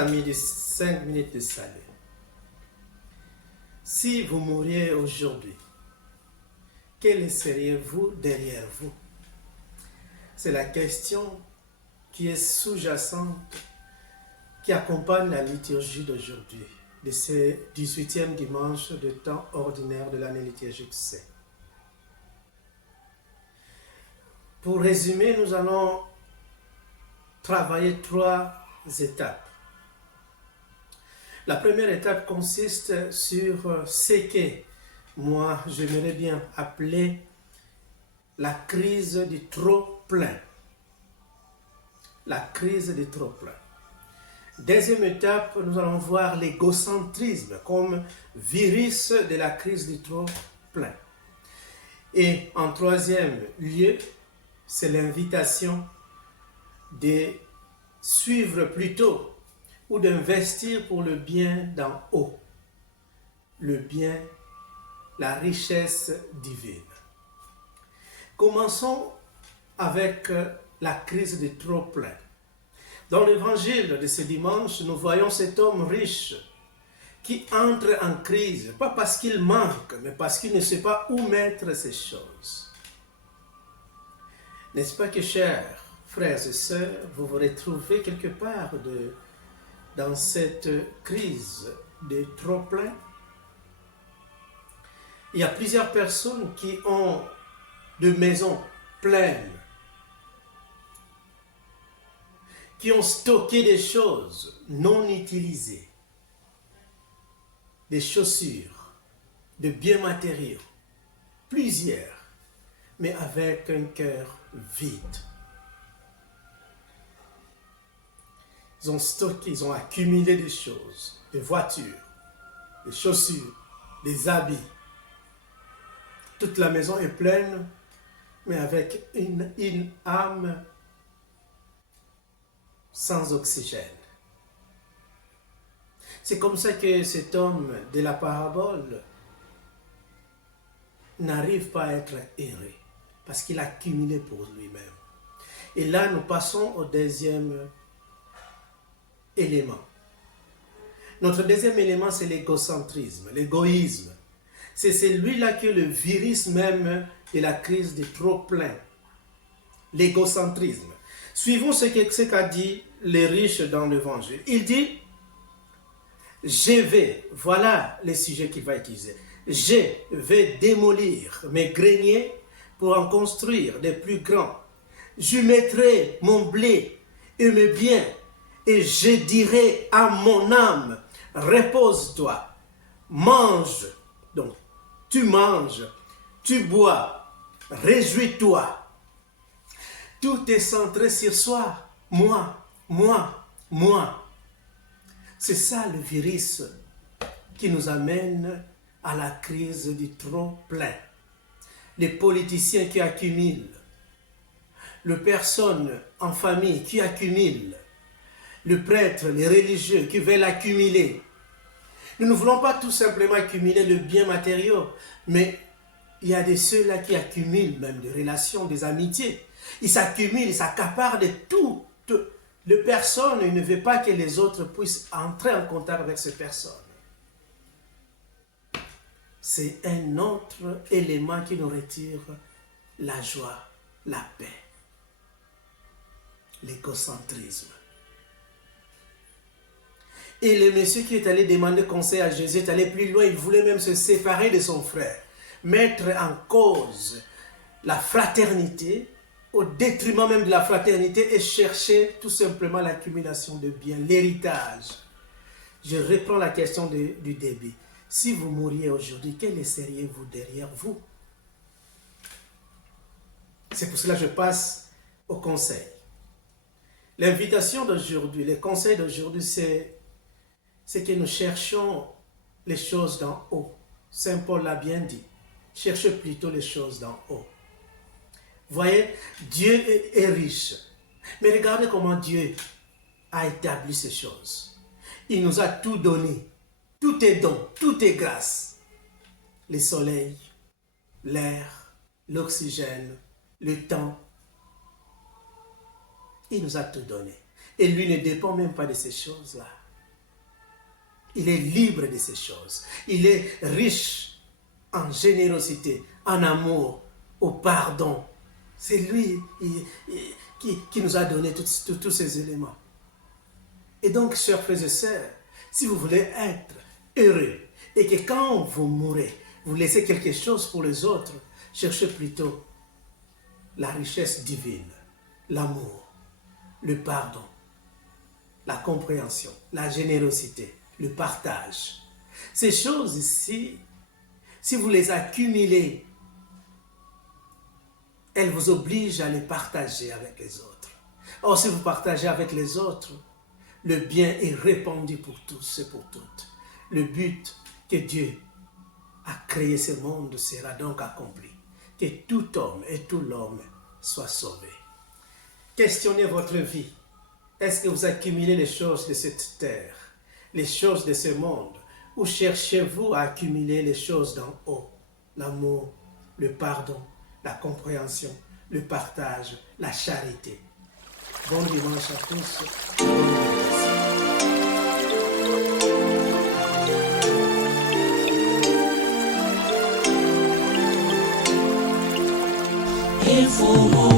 amis de 5 minutes de salut, si vous mouriez aujourd'hui, quel seriez-vous derrière vous? C'est la question qui est sous-jacente, qui accompagne la liturgie d'aujourd'hui, de ce 18e dimanche de temps ordinaire de l'année liturgique C. Pour résumer, nous allons travailler 3 étapes. La première étape consiste sur ce que moi j'aimerais bien appeler la crise du trop-plein. La crise du trop-plein. Deuxième étape, nous allons voir l'égocentrisme comme virus de la crise du trop-plein. Et en troisième lieu, c'est l'invitation de suivre plutôt ou d'investir pour le bien d'en haut, le bien, la richesse divine. Commençons avec la crise du trop-plein. Dans l'évangile de ce dimanche, nous voyons cet homme riche qui entre en crise, pas parce qu'il manque, mais parce qu'il ne sait pas où mettre ses choses. N'est-ce pas que, chers frères et sœurs, vous vous retrouvez quelque part dans cette crise de trop-plein? Il y a plusieurs personnes qui ont de maisons pleines, qui ont stocké des choses non utilisées, des chaussures, de biens matériaux, plusieurs, mais avec un cœur vide. Ils ont stocké, ils ont accumulé des choses, des voitures, des chaussures, des habits. Toute la maison est pleine, mais avec une âme sans oxygène. C'est comme ça que cet homme de la parabole n'arrive pas à être heureux, parce qu'il a accumulé pour lui-même. Et là, nous passons au deuxième élément. Notre deuxième élément, c'est l'égocentrisme, l'égoïsme. C'est celui-là qui est le virus même de la crise du trop-plein. L'égocentrisme. Suivons ce qu'a dit les riches dans l'évangile. Il dit, voilà les sujets qu'il va utiliser. Je vais démolir mes greniers pour en construire des plus grands. Je mettrai mon blé et mes biens et je dirai à mon âme, repose-toi, mange. Donc, tu manges, tu bois, réjouis-toi. Tout est centré sur soi. Moi, moi, moi. C'est ça le virus qui nous amène à la crise du trop-plein. Les politiciens qui accumulent, les personnes en famille qui accumulent, le prêtre, les religieux qui veulent accumuler. Nous ne voulons pas tout simplement accumuler le bien matériel, mais il y a de ceux-là qui accumulent même des relations, des amitiés. Ils s'accumulent, ils s'accaparent de toutes les personnes et ne veulent pas que les autres puissent entrer en contact avec ces personnes. C'est un autre élément qui nous retire la joie, la paix, l'égocentrisme. Et le monsieur qui est allé demander conseil à Jésus est allé plus loin, il voulait même se séparer de son frère, mettre en cause la fraternité, au détriment même de la fraternité et chercher tout simplement l'accumulation de biens, l'héritage. Je reprends la question du début. Si vous mouriez aujourd'hui, quel seriez-vous derrière vous? C'est pour cela que je passe au conseil. L'invitation d'aujourd'hui, le conseil d'aujourd'hui, c'est que nous cherchons les choses d'en haut. Saint Paul l'a bien dit. Cherchez plutôt les choses d'en haut. Voyez, Dieu est riche. Mais regardez comment Dieu a établi ces choses. Il nous a tout donné. Tout est don, tout est grâce. Le soleil, l'air, l'oxygène, le temps. Il nous a tout donné. Et lui ne dépend même pas de ces choses-là. Il est libre de ces choses. Il est riche en générosité, en amour, au pardon. C'est lui qui nous a donné tous ces éléments. Et donc, chers frères et sœurs, si vous voulez être heureux et que quand vous mourrez, vous laissez quelque chose pour les autres, cherchez plutôt la richesse divine, l'amour, le pardon, la compréhension, la générosité, le partage. Ces choses ici, si vous les accumulez, elles vous obligent à les partager avec les autres. Or, si vous partagez avec les autres, le bien est répandu pour tous et pour toutes. Le but que Dieu a créé ce monde sera donc accompli. Que tout homme et tout l'homme soient sauvés. Questionnez votre vie. Est-ce que vous accumulez les choses de cette terre, les choses de ce monde, ou cherchez-vous à accumuler les choses d'en haut, l'amour, le pardon, la compréhension, le partage, la charité? Bon dimanche à tous. Bon